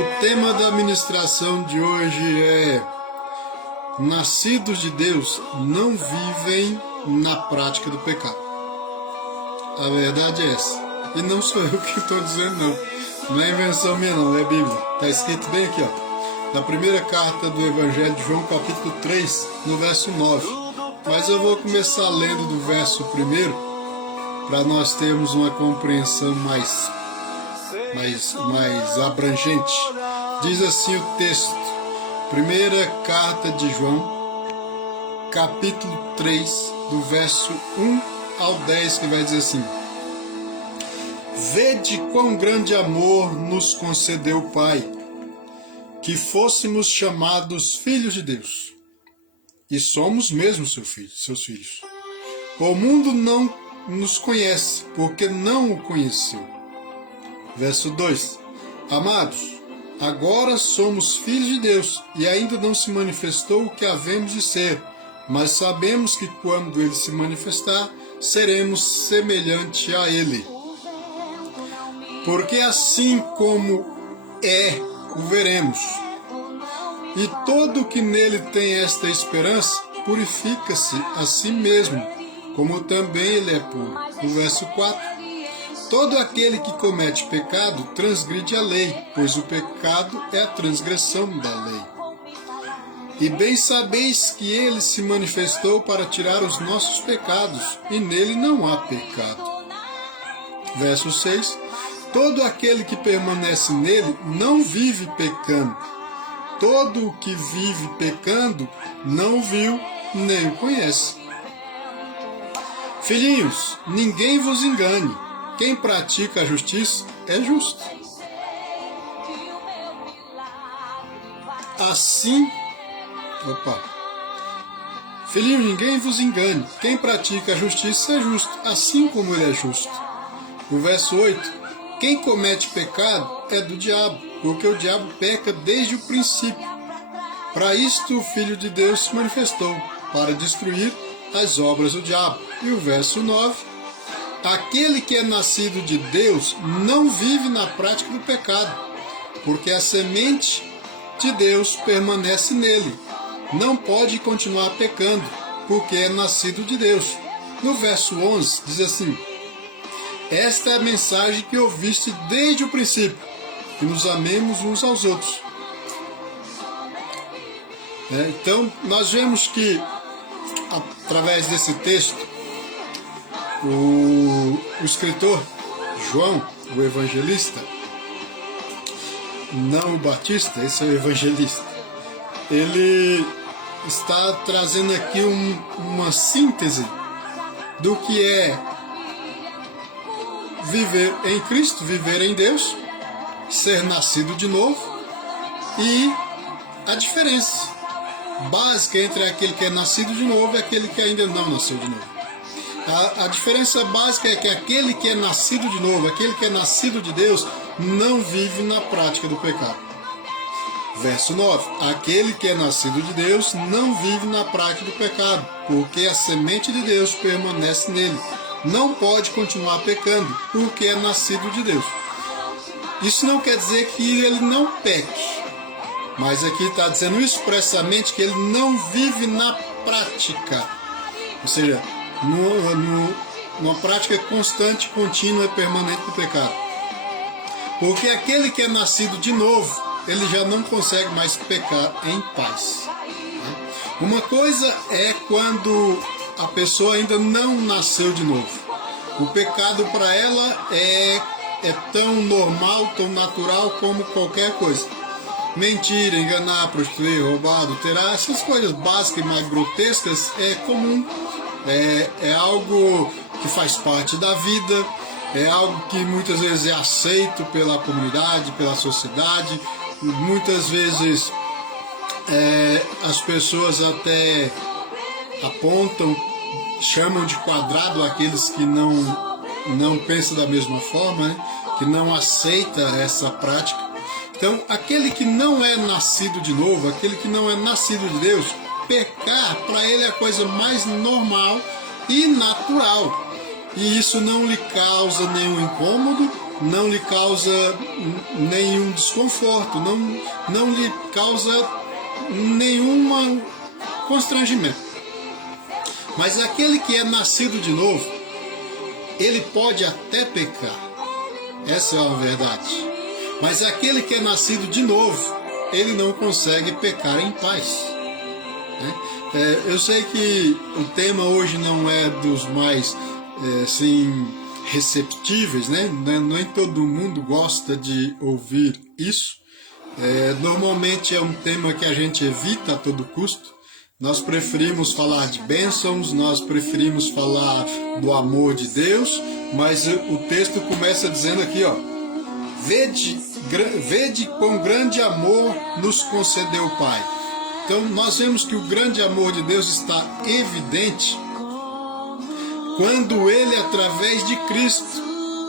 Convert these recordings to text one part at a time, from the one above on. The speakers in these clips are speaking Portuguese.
O tema da ministração de hoje é: nascidos de Deus não vivem na prática do pecado. A verdade é essa. E não sou eu que estou dizendo, não. Não é invenção minha, não. É Bíblia. Está escrito bem aqui, ó. Na primeira carta do Evangelho de João, capítulo 3, no verso 9. Mas eu vou começar lendo do verso 1, para nós termos uma compreensão mais abrangente. Diz assim o texto, primeira carta de João, capítulo 3, do verso 1 ao 10, que vai dizer assim: Vede quão grande amor nos concedeu o Pai, que fôssemos chamados filhos de Deus. E somos mesmo seus filhos. O mundo não nos conhece, porque não o conheceu. Verso 2: Amados, agora somos filhos de Deus, e ainda não se manifestou o que havemos de ser, mas sabemos que quando Ele se manifestar, seremos semelhante a Ele. Porque assim como é, o veremos. E todo que nele tem esta esperança, purifica-se a si mesmo, como também ele é puro. No verso 4: Todo aquele que comete pecado transgride a lei, pois o pecado é a transgressão da lei. E bem sabeis que ele se manifestou para tirar os nossos pecados, e nele não há pecado. Verso 6: Todo aquele que permanece nele não vive pecando. Todo o que vive pecando não viu nem o conhece. Filhinhos, ninguém vos engane. Quem pratica a justiça é justo. Filhinhos, ninguém vos engane. Quem pratica a justiça é justo, assim como ele é justo. O verso 8: Quem comete pecado é do diabo, porque o diabo peca desde o princípio. Para isto o Filho de Deus se manifestou, para destruir as obras do diabo. E o verso 9: Aquele que é nascido de Deus não vive na prática do pecado, porque a semente de Deus permanece nele. Não pode continuar pecando, porque é nascido de Deus. No verso 11 diz assim: Esta é a mensagem que ouviste desde o princípio, que nos amemos uns aos outros. Então, nós vemos que, através desse texto, o escritor João, o evangelista, não o batista, esse é o evangelista, ele está trazendo aqui uma síntese do que é viver em Cristo, viver em Deus, ser nascido de novo, e a diferença básica entre aquele que é nascido de novo e aquele que ainda não nasceu de novo. A diferença básica é que aquele que é nascido de novo, aquele que é nascido de Deus, não vive na prática do pecado. Verso 9: Aquele que é nascido de Deus não vive na prática do pecado, porque a semente de Deus permanece nele. Não pode continuar pecando, porque é nascido de Deus. Isso não quer dizer que ele não peque, mas aqui está dizendo expressamente que ele não vive na prática, ou seja, numa prática constante, contínua e permanente do pecado. Porque aquele que é nascido de novo, ele já não consegue mais pecar em paz. Uma coisa é quando a pessoa ainda não nasceu de novo. O pecado para ela é tão normal, tão natural como qualquer coisa. Mentir, enganar, prostituir, roubar, adulterar, essas coisas básicas e mais grotescas é comum. É algo que faz parte da vida, é algo que muitas vezes é aceito pela comunidade, pela sociedade. Muitas vezes as pessoas até apontam, chamam de quadrado aqueles que não pensam da mesma forma, né? Que não aceita essa prática. Então, aquele que não é nascido de novo, aquele que não é nascido de Deus, pecar para ele é a coisa mais normal e natural. E isso não lhe causa nenhum incômodo, não lhe causa nenhum desconforto, não lhe causa nenhum constrangimento. Mas aquele que é nascido de novo, ele pode até pecar. Essa é a verdade. Mas aquele que é nascido de novo, ele não consegue pecar em paz. Eu sei que o tema hoje não é dos mais assim, receptíveis, né? Nem todo mundo gosta de ouvir isso. Normalmente é um tema que a gente evita a todo custo. Nós preferimos falar de bênçãos, nós preferimos falar do amor de Deus, mas o texto começa dizendo aqui, ó, vede quão grande amor nos concedeu o Pai. Então nós vemos que o grande amor de Deus está evidente quando Ele, através de Cristo,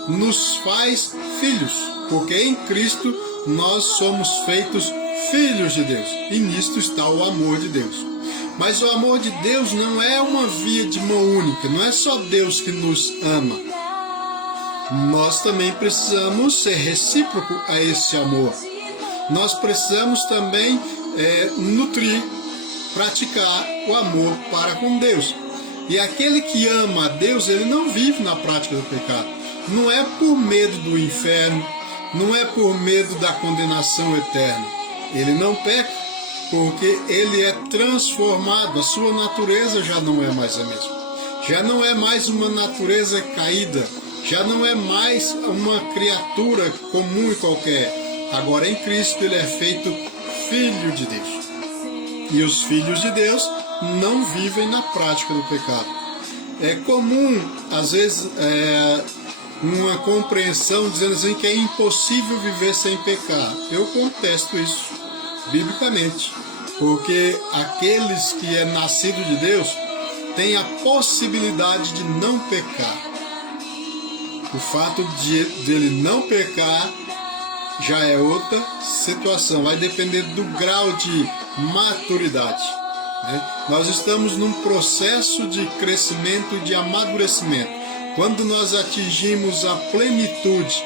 nos faz filhos, porque em Cristo nós somos feitos filhos de Deus, e nisto está o amor de Deus. Mas o amor de Deus não é uma via de mão única, não é só Deus que nos ama. Nós também precisamos ser recíproco a esse amor. Nós precisamos também nutrir, praticar o amor para com Deus. E aquele que ama a Deus, ele não vive na prática do pecado. Não é por medo do inferno, não é por medo da condenação eterna. Ele não peca, porque ele é transformado, a sua natureza já não é mais a mesma. Já não é mais uma natureza caída, já não é mais uma criatura comum e qualquer. Agora em Cristo ele é feito filho de Deus. E os filhos de Deus não vivem na prática do pecado. É comum, às vezes, uma compreensão dizendo assim que é impossível viver sem pecar. Eu contesto isso biblicamente, porque aqueles que é nascido de Deus têm a possibilidade de não pecar. O fato de ele não pecar já é outra situação, vai depender do grau de maturidade, né? Nós estamos num processo de crescimento, de amadurecimento. Quando nós atingimos a plenitude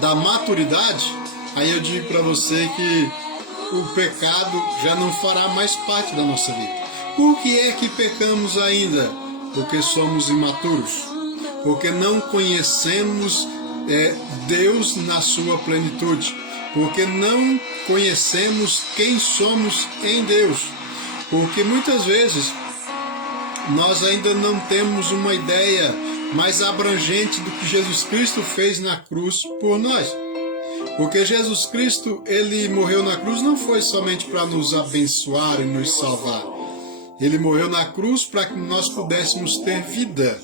da maturidade, aí eu digo para você que o pecado já não fará mais parte da nossa vida. Por que é que pecamos ainda? Porque somos imaturos, porque não conhecemos Deus na sua plenitude, porque não conhecemos quem somos em Deus, porque muitas vezes nós ainda não temos uma ideia mais abrangente do que Jesus Cristo fez na cruz por nós. Porque Jesus Cristo, ele morreu na cruz não foi somente para nos abençoar e nos salvar. Ele morreu na cruz para que nós pudéssemos ter vida.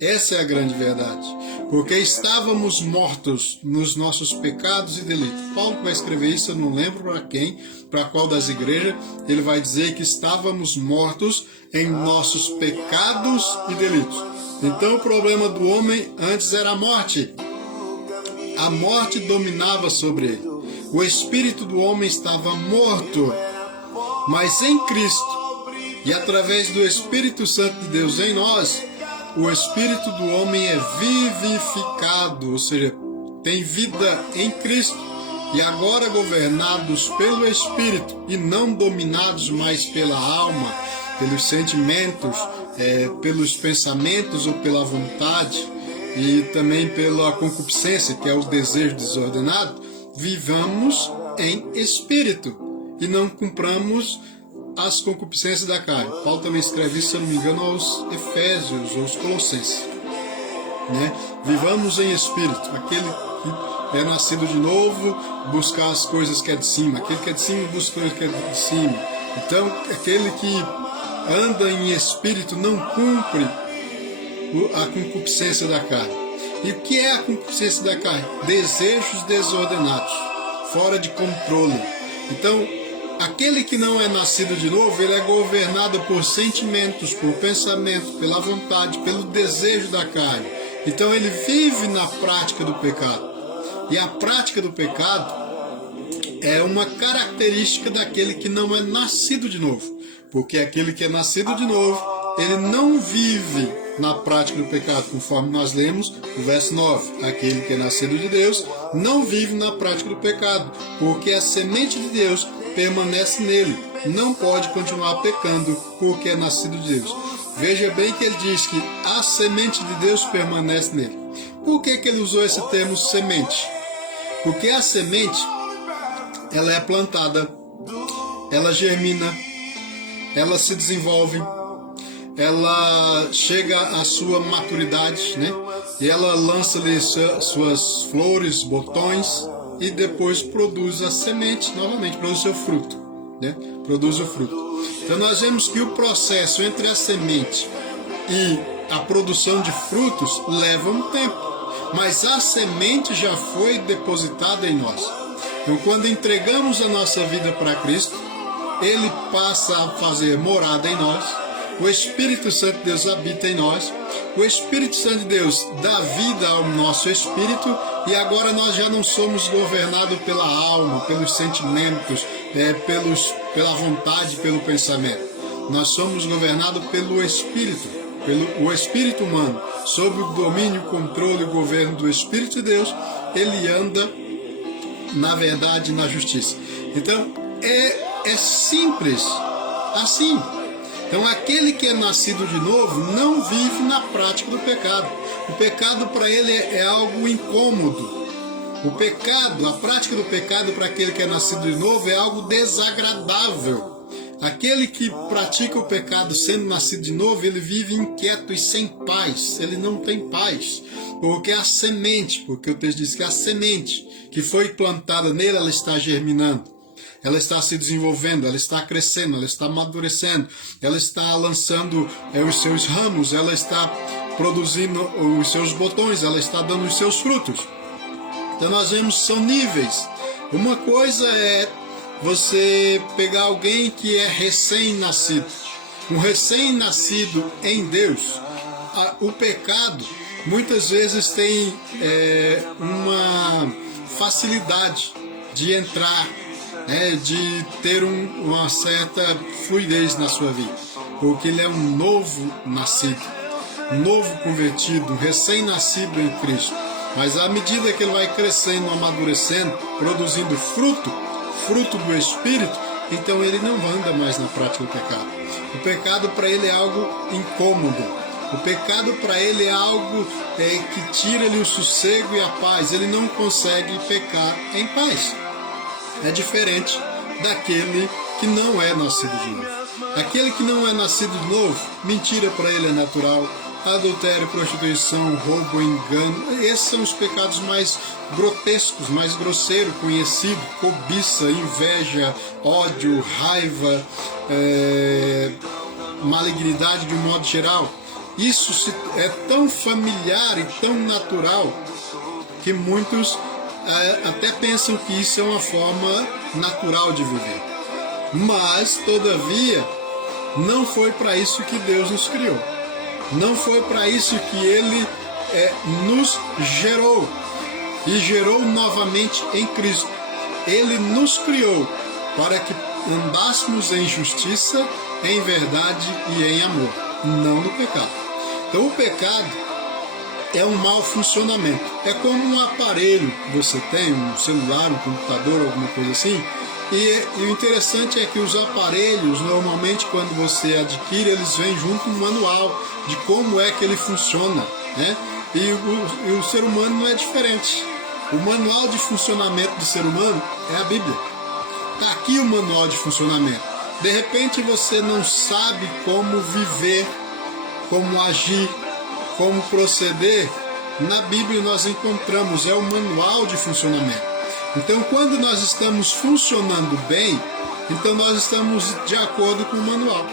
Essa é a grande verdade. Porque estávamos mortos nos nossos pecados e delitos. Paulo vai escrever isso, eu não lembro para quem, para qual das igrejas. Ele vai dizer que estávamos mortos em nossos pecados e delitos. Então o problema do homem antes era a morte. A morte dominava sobre ele. O espírito do homem estava morto. Mas em Cristo, e através do Espírito Santo de Deus em nós, o espírito do homem é vivificado, ou seja, tem vida em Cristo. E agora governados pelo Espírito e não dominados mais pela alma, pelos sentimentos, pelos pensamentos ou pela vontade, e também pela concupiscência, que é o desejo desordenado, vivamos em espírito e não cumpramos as concupiscências da carne. Paulo também escreve isso, se eu não me engano, aos Efésios ou aos Colossenses, né? Vivamos em espírito. Aquele que é nascido de novo, buscar as coisas que é de cima. Aquele que é de cima, busca as coisas que é de cima. Então, aquele que anda em espírito não cumpre a concupiscência da carne. E o que é a concupiscência da carne? Desejos desordenados, fora de controle. Então, aquele que não é nascido de novo, ele é governado por sentimentos, por pensamento, pela vontade, pelo desejo da carne. Então ele vive na prática do pecado. E a prática do pecado é uma característica daquele que não é nascido de novo. Porque aquele que é nascido de novo, ele não vive na prática do pecado, conforme nós lemos o verso 9. Aquele que é nascido de Deus não vive na prática do pecado, porque a semente de Deus permanece nele. Não pode continuar pecando, porque é nascido de Deus. Veja bem que ele diz que a semente de Deus permanece nele. Por que ele usou esse termo semente? Porque a semente, ela é plantada, ela germina, ela se desenvolve, ela chega à sua maturidade, né? E ela lança ali suas flores, botões, e depois produz a semente novamente, produz o seu fruto, né? Produz o fruto. Então nós vemos que o processo entre a semente e a produção de frutos leva um tempo, mas a semente já foi depositada em nós. Então quando entregamos a nossa vida para Cristo, Ele passa a fazer morada em nós, o Espírito Santo de Deus habita em nós, o Espírito Santo de Deus dá vida ao nosso espírito, e agora nós já não somos governados pela alma, pelos sentimentos, pela vontade, pelo pensamento. Nós somos governados pelo Espírito, o Espírito humano, sob o domínio, controle e governo do Espírito de Deus. Ele anda na verdade e na justiça. Então é simples assim. Então aquele que é nascido de novo não vive na prática do pecado. O pecado para ele é algo incômodo. O pecado, a prática do pecado para aquele que é nascido de novo é algo desagradável. Aquele que pratica o pecado sendo nascido de novo, ele vive inquieto e sem paz. Ele não tem paz. Porque a semente, porque o texto diz que a semente que foi plantada nele, ela está germinando. Ela está se desenvolvendo, ela está crescendo, ela está amadurecendo, ela está lançando os seus ramos, ela está produzindo os seus botões, ela está dando os seus frutos. Então nós vemos que são níveis. Uma coisa é você pegar alguém que é recém-nascido. Um recém-nascido em Deus, o pecado muitas vezes tem uma facilidade de entrar, de ter uma certa fluidez na sua vida, porque ele é um novo nascido, um novo convertido, um recém-nascido em Cristo. Mas à medida que ele vai crescendo, amadurecendo, produzindo fruto do Espírito, então ele não anda mais na prática do pecado. O pecado para ele é algo incômodo. O pecado para ele é algo que tira-lhe o sossego e a paz. Ele não consegue pecar em paz. É diferente daquele que não é nascido de novo. Aquele que não é nascido de novo, mentira para ele é natural, adultério, prostituição, roubo, engano. Esses são os pecados mais grotescos, mais grosseiros, conhecidos: cobiça, inveja, ódio, raiva, malignidade de um modo geral. Isso é tão familiar e tão natural que muitos até pensam que isso é uma forma natural de viver. Mas, todavia, não foi para isso que Deus nos criou. Não foi para isso que Ele nos gerou. E gerou novamente em Cristo. Ele nos criou para que andássemos em justiça, em verdade e em amor, não no pecado. Então o pecado é um mau funcionamento. É como um aparelho que você tem, um celular, um computador, alguma coisa assim. E o interessante é que os aparelhos, normalmente quando você adquire, eles vêm junto um manual de como é que ele funciona, né? E o ser humano não é diferente. O manual de funcionamento do ser humano é a Bíblia. Está aqui o manual de funcionamento. De repente você não sabe como viver, como agir, como proceder. Na Bíblia nós encontramos, é o manual de funcionamento. Então quando nós estamos funcionando bem, então nós estamos de acordo com o manual.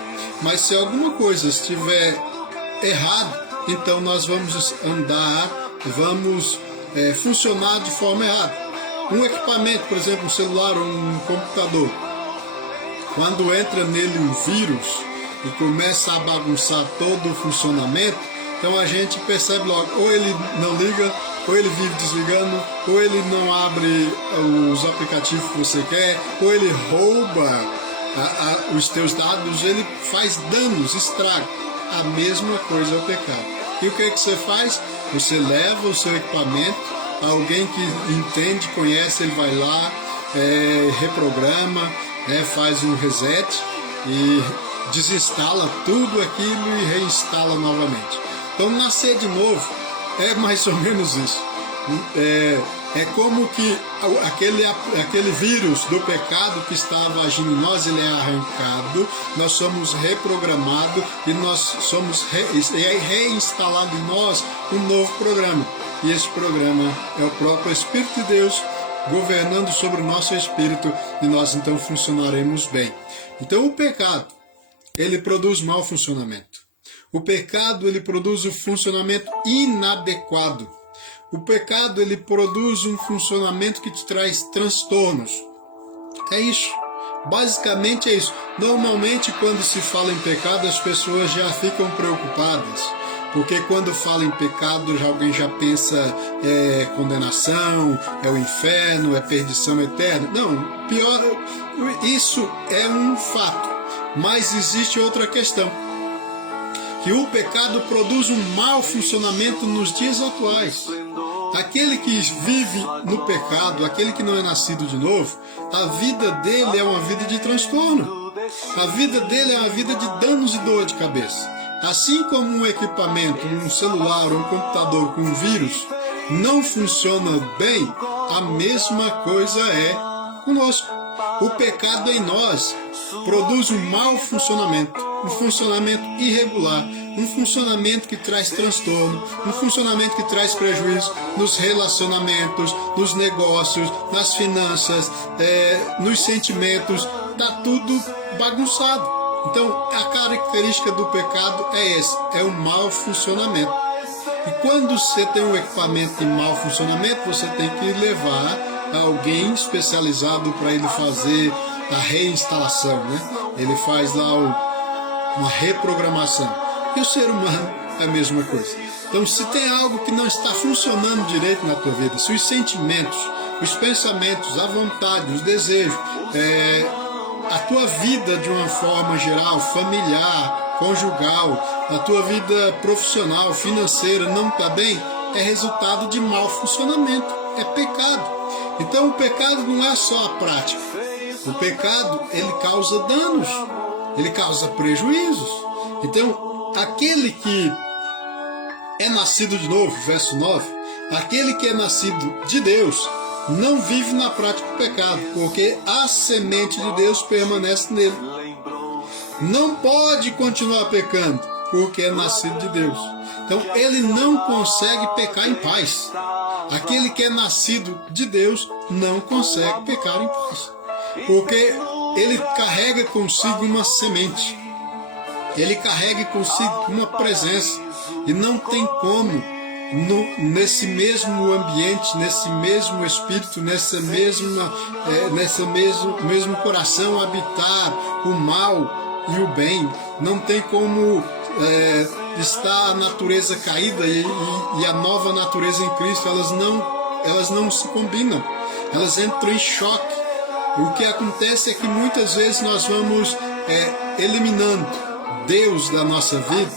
Mas se alguma coisa estiver errado, então nós vamos andar, vamos funcionar de forma errada. Um equipamento, por exemplo, um celular ou um computador, quando entra nele um vírus e começa a bagunçar todo o funcionamento, então a gente percebe logo, ou ele não liga, ou ele vive desligando, ou ele não abre os aplicativos que você quer, ou ele rouba os teus dados, ele faz danos, estrago. a mesma coisa é o pecado. E o que é que você faz? Você leva o seu equipamento, alguém que entende, conhece, ele vai lá, reprograma, faz um reset e desinstala tudo aquilo e reinstala novamente. Então, nascer de novo é mais ou menos isso. É como que aquele vírus do pecado que estava agindo em nós, ele é arrancado, nós somos reprogramados e nós somos reinstalado em nós um novo programa. E esse programa é o próprio Espírito de Deus governando sobre o nosso espírito, e nós então funcionaremos bem. Então o pecado, ele produz mau funcionamento. O pecado, ele produz um funcionamento inadequado. O pecado, ele produz um funcionamento que te traz transtornos. É isso. Basicamente é isso. Normalmente, quando se fala em pecado, as pessoas já ficam preocupadas. Porque quando fala em pecado, alguém já pensa condenação, é o inferno, é perdição eterna. Não, pior, isso é um fato. Mas existe outra questão. Que o pecado produz um mau funcionamento nos dias atuais. Aquele que vive no pecado, aquele que não é nascido de novo, a vida dele é uma vida de transtorno. A vida dele é uma vida de danos e dor de cabeça. Assim como um equipamento, um celular, um computador com vírus não funciona bem, a mesma coisa é conosco. O pecado em nós produz um mau funcionamento, um funcionamento irregular, um funcionamento que traz transtorno, um funcionamento que traz prejuízo nos relacionamentos, nos negócios, nas finanças, nos sentimentos, está tudo bagunçado. Então, a característica do pecado é essa, é o mau funcionamento. E quando você tem um equipamento em mau funcionamento, você tem que levar alguém especializado para ele fazer a reinstalação, né? Ele faz lá uma reprogramação. E o ser humano é a mesma coisa. Então, se tem algo que não está funcionando direito na tua vida, se os sentimentos, os pensamentos, a vontade, os desejos, a tua vida de uma forma geral, familiar, conjugal, a tua vida profissional, financeira não está bem, é resultado de mau funcionamento, é pecado. Então o pecado não é só a prática. O pecado, ele causa danos, ele causa prejuízos. Então, aquele que é nascido de novo, verso 9, aquele que é nascido de Deus, não vive na prática do pecado, porque a semente de Deus permanece nele. Não pode continuar pecando, porque é nascido de Deus. Então, ele não consegue pecar em paz. Aquele que é nascido de Deus não consegue pecar em paz, porque ele carrega consigo uma semente. Ele carrega consigo uma presença. E não tem como, nesse mesmo ambiente, nesse mesmo espírito, nesse mesmo coração habitar o mal e o bem. Não tem como estar a natureza caída e a nova natureza em Cristo. Elas não se combinam, elas entram em choque. O que acontece é que muitas vezes nós vamos eliminando Deus da nossa vida,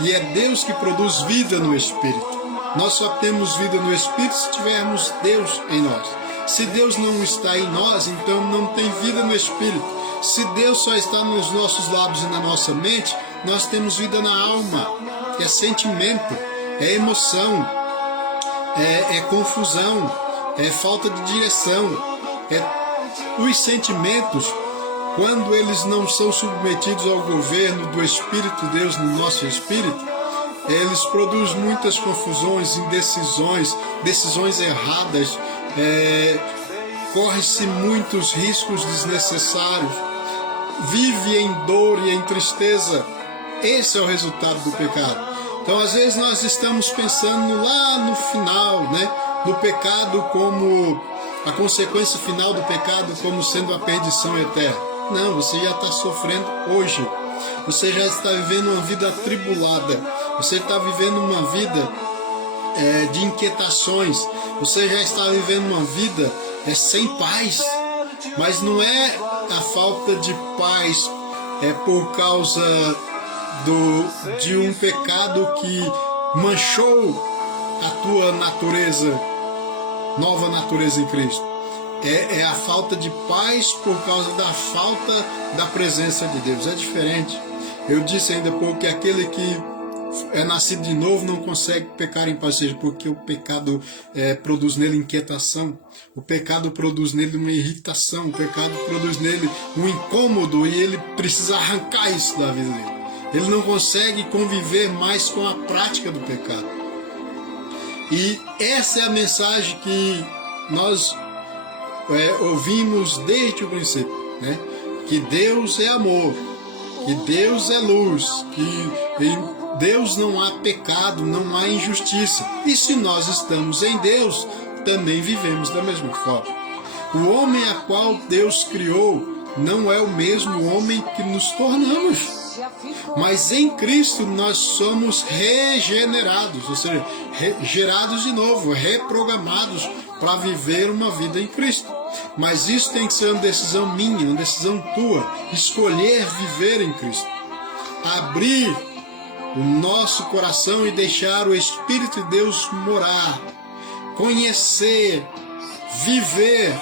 e é Deus que produz vida no Espírito. Nós só temos vida no Espírito se tivermos Deus em nós. Se Deus não está em nós, então não tem vida no Espírito. Se Deus só está nos nossos lábios e na nossa mente, nós temos vida na alma. É sentimento, é emoção, é confusão, é falta de direção. Os sentimentos, quando eles não são submetidos ao governo do Espírito de Deus no nosso espírito, eles produzem muitas confusões, indecisões, decisões erradas, corre-se muitos riscos desnecessários, vive em dor e em tristeza. Esse é o resultado do pecado. Então, às vezes, nós estamos pensando lá no final, né, do pecado como a consequência final do pecado como sendo a perdição eterna. Não, você já está sofrendo hoje. Você já está vivendo uma vida atribulada. Você está vivendo uma vida de inquietações. Você já está vivendo uma vida sem paz. Mas não é a falta de paz por causa de um pecado que manchou a tua natureza, nova natureza em Cristo. É a falta de paz por causa da falta da presença de Deus. É diferente. Eu disse ainda há pouco que aquele que é nascido de novo não consegue pecar em paz, porque o pecado produz nele inquietação, o pecado produz nele uma irritação, o pecado produz nele um incômodo e ele precisa arrancar isso da vida dele. Ele não consegue conviver mais com a prática do pecado. E essa é a mensagem que nós ouvimos desde o princípio, né? Que Deus é amor, que Deus é luz, que em Deus não há pecado, não há injustiça. E se nós estamos em Deus, também vivemos da mesma forma. O homem a qual Deus criou não é o mesmo homem que nos tornamos. Mas em Cristo nós somos regenerados, ou seja, gerados de novo, reprogramados para viver uma vida em Cristo. Mas isso tem que ser uma decisão minha, uma decisão tua, escolher viver em Cristo. Abrir o nosso coração e deixar o Espírito de Deus morar, conhecer, viver,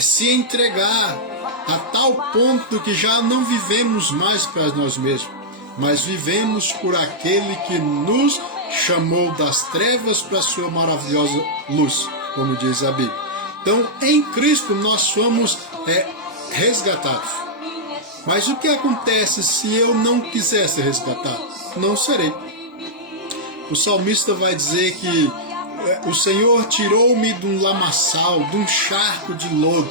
se entregar a tal ponto que já não vivemos mais para nós mesmos, mas vivemos por aquele que nos chamou das trevas para a sua maravilhosa luz, como diz a Bíblia. Então, em Cristo nós somos resgatados. Mas o que acontece se eu não quiser ser resgatado? Não serei. O salmista vai dizer que o Senhor tirou-me de um lamaçal, de um charco de lodo,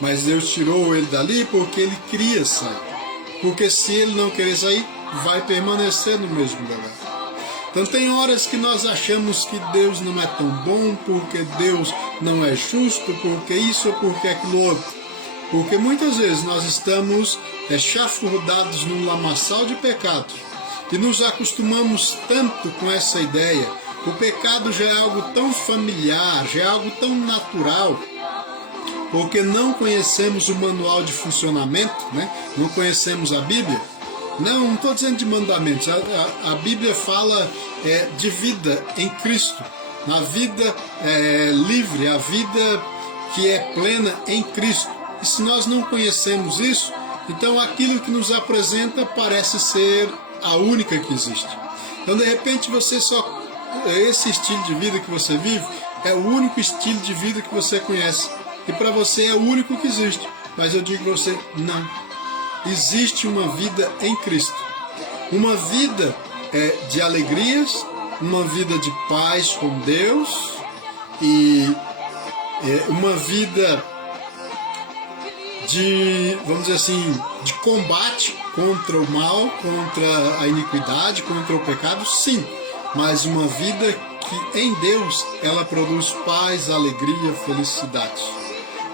mas Deus tirou ele dali porque ele queria sair. Porque se ele não querer sair, vai permanecer no mesmo lugar. Então tem horas que nós achamos que Deus não é tão bom, porque Deus não é justo, porque isso ou porque aquilo outro. Porque muitas vezes nós estamos chafurdados num lamaçal de pecados e nos acostumamos tanto com essa ideia. O pecado já é algo tão familiar, já é algo tão natural, porque não conhecemos o manual de funcionamento, né? Não conhecemos a Bíblia. Não estou dizendo de mandamentos. A Bíblia fala de vida em Cristo, na vida livre, a vida que é plena em Cristo. E se nós não conhecemos isso, então aquilo que nos apresenta parece ser a única que existe. Então, de repente, esse estilo de vida que você vive é o único estilo de vida que você conhece. E para você é o único que existe. Mas eu digo para você, não. Existe uma vida em Cristo. Uma vida de alegrias, uma vida de paz com Deus e uma vida de, vamos dizer assim, de combate contra o mal, contra a iniquidade, contra o pecado, sim. Mas uma vida que em Deus ela produz paz, alegria, felicidade.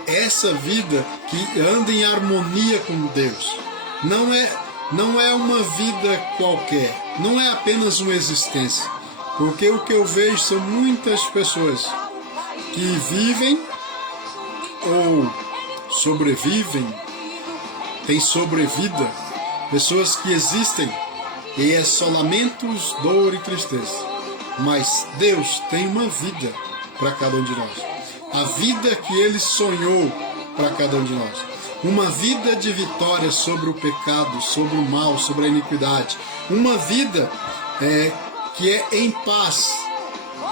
Essa vida que anda em harmonia com Deus não é uma vida qualquer, não é apenas uma existência, porque o que eu vejo são muitas pessoas que vivem ou sobrevivem, têm sobrevida, pessoas que existem e é só lamentos, dor e tristeza, mas Deus tem uma vida para cada um de nós. A vida que Ele sonhou para cada um de nós. Uma vida de vitória sobre o pecado, sobre o mal, sobre a iniquidade. Uma vida que é em paz.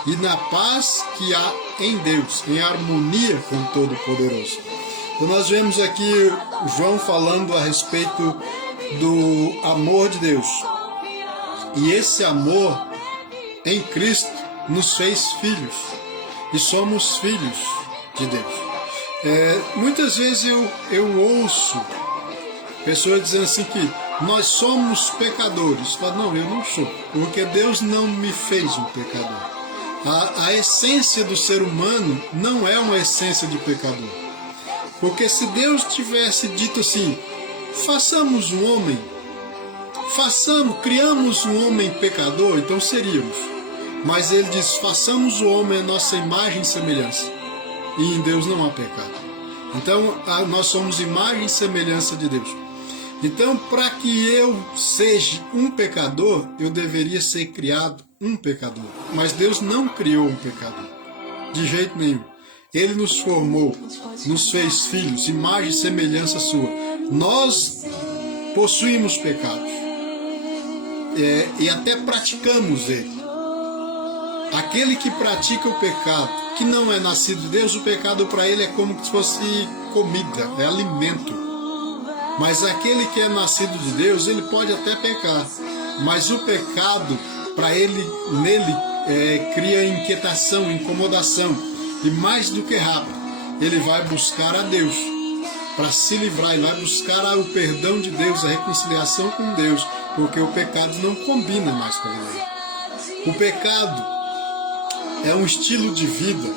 E na paz que há em Deus, em harmonia com o Todo-Poderoso. Então nós vemos aqui João falando a respeito do amor de Deus. E esse amor em Cristo nos fez filhos. E somos filhos de Deus. Muitas vezes eu ouço pessoas dizendo assim que nós somos pecadores. Eu falo, não, eu não sou, porque Deus não me fez um pecador. A essência do ser humano não é uma essência de pecador. Porque se Deus tivesse dito assim, façamos um homem, criamos um homem pecador, então seríamos. Mas ele diz, façamos o homem a nossa imagem e semelhança. E em Deus não há pecado. Então, nós somos imagem e semelhança de Deus. Então, para que eu seja um pecador, eu deveria ser criado um pecador. Mas Deus não criou um pecador, de jeito nenhum. Ele nos formou, nos fez filhos, imagem e semelhança sua. Nós possuímos pecados e até praticamos ele. Aquele que pratica o pecado, que não é nascido de Deus, o pecado para ele é como se fosse comida, é alimento. Mas aquele que é nascido de Deus, ele pode até pecar. Mas o pecado, para ele, nele, cria inquietação, incomodação. E mais do que rápido, ele vai buscar a Deus para se livrar. Ele vai buscar o perdão de Deus, a reconciliação com Deus. Porque o pecado não combina mais com ele. O pecado é um estilo de vida,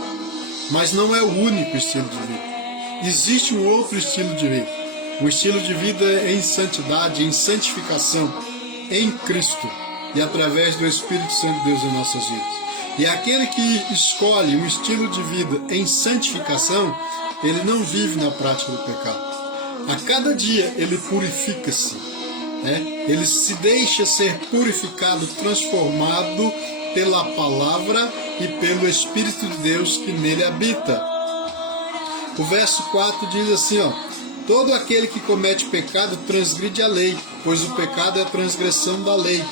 mas não é o único estilo de vida. Existe um outro estilo de vida. Um estilo de vida em santidade, em santificação, em Cristo e através do Espírito Santo de Deus em nossas vidas. E aquele que escolhe um estilo de vida em santificação, ele não vive na prática do pecado. A cada dia ele purifica-se, ele se deixa ser purificado, transformado pela palavra e pelo Espírito de Deus que nele habita. O verso 4 diz assim, todo aquele que comete pecado transgride a lei, pois o pecado é a transgressão da lei.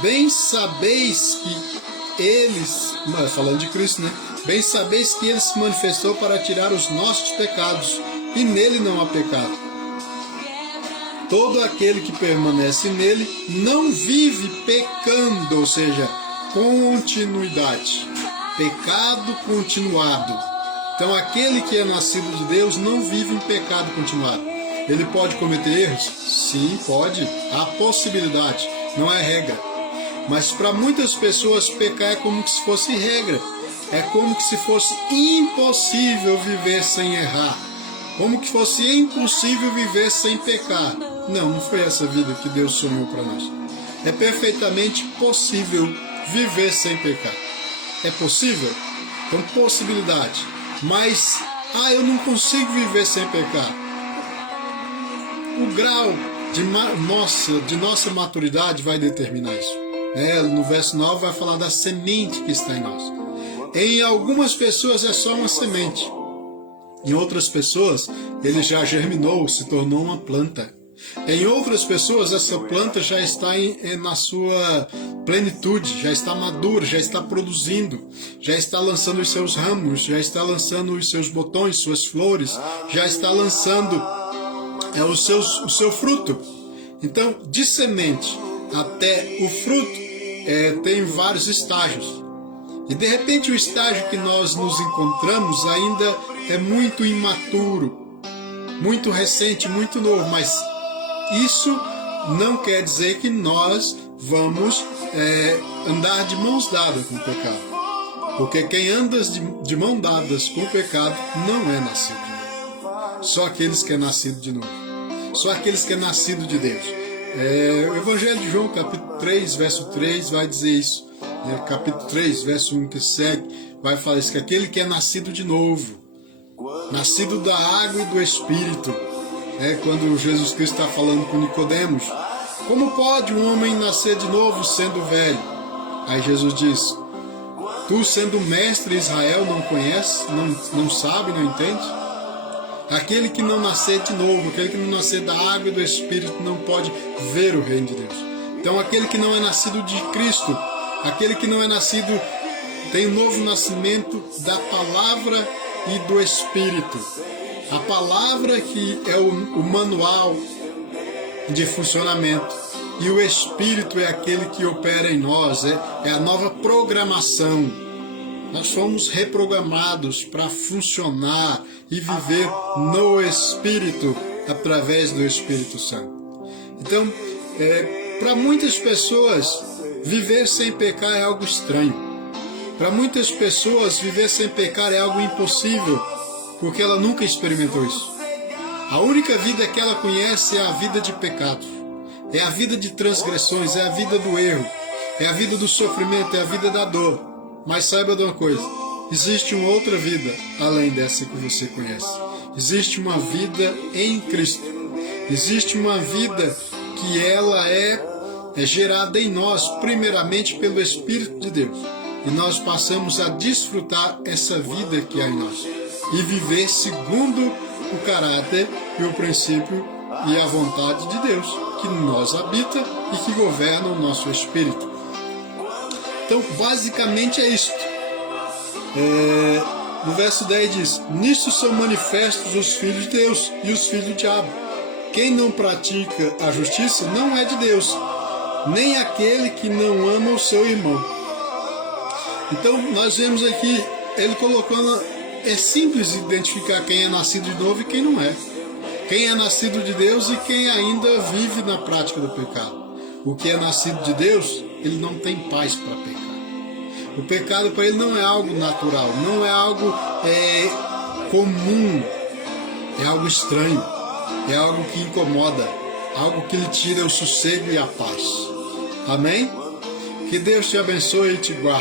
Bem sabeis que eles, falando de Cristo, bem sabeis que ele se manifestou para tirar os nossos pecados, e nele não há pecado. Todo aquele que permanece nele não vive pecando, ou seja, continuidade, pecado continuado. Então aquele que é nascido de Deus não vive em pecado continuado. Ele pode cometer erros? Sim, pode. Há possibilidade, não é regra. Mas para muitas pessoas pecar é como se fosse regra. É como se fosse impossível viver sem errar. Como que fosse impossível viver sem pecar. Não foi essa vida que Deus sonhou para nós. É perfeitamente possível viver sem pecar. É possível? Então, possibilidade. Mas, eu não consigo viver sem pecar. O grau de nossa maturidade vai determinar isso. No verso 9 vai falar da semente que está em nós. Em algumas pessoas é só uma semente. Em outras pessoas, ele já germinou, se tornou uma planta. Em outras pessoas, essa planta já está na sua plenitude, já está madura, já está produzindo, já está lançando os seus ramos, já está lançando os seus botões, suas flores, já está lançando o seu fruto. Então, de semente até o fruto, tem vários estágios. E de repente o estágio que nós nos encontramos ainda é muito imaturo, muito recente, muito novo, mas isso não quer dizer que nós vamos andar de mãos dadas com o pecado. Porque quem anda de mãos dadas com o pecado não é nascido de novo. Só aqueles que é nascido de novo. Só aqueles que é nascido de Deus. O Evangelho de João, capítulo 3, verso 3, vai dizer isso. Capítulo 3, verso 1 que segue, vai falar isso, que aquele que é nascido de novo, nascido da água e do Espírito. Quando Jesus Cristo está falando com Nicodemos, como pode um homem nascer de novo sendo velho? Aí Jesus diz, tu sendo mestre Israel não conhece, não sabe, não entende? Aquele que não nascer de novo, aquele que não nascer da água e do Espírito não pode ver o reino de Deus. Então aquele que não é nascido de Cristo, aquele que não é nascido, tem um novo nascimento da palavra e do Espírito. A palavra que é o manual de funcionamento e o Espírito é aquele que opera em nós, é a nova programação. Nós fomos reprogramados para funcionar e viver no Espírito através do Espírito Santo. Então, para muitas pessoas, viver sem pecar é algo estranho. Para muitas pessoas, viver sem pecar é algo impossível, porque ela nunca experimentou isso. A única vida que ela conhece é a vida de pecado, é a vida de transgressões, é a vida do erro, é a vida do sofrimento, é a vida da dor. Mas saiba de uma coisa, existe uma outra vida além dessa que você conhece. Existe uma vida em Cristo. Existe uma vida que ela é gerada em nós, primeiramente pelo Espírito de Deus. E nós passamos a desfrutar essa vida que há em nós e viver segundo o caráter e o princípio e a vontade de Deus, que em nós habita e que governa o nosso espírito. Então, basicamente é isto. No verso 10 diz: nisso são manifestos os filhos de Deus e os filhos do diabo. Quem não pratica a justiça não é de Deus, nem aquele que não ama o seu irmão. Então, nós vemos aqui, ele colocando, é simples identificar quem é nascido de novo e quem não é. Quem é nascido de Deus e quem ainda vive na prática do pecado. O que é nascido de Deus, ele não tem paz para pecar. O pecado para ele não é algo natural, não é algo comum, é algo estranho, é algo que incomoda, algo que lhe tira o sossego e a paz. Amém? Que Deus te abençoe e te guarde.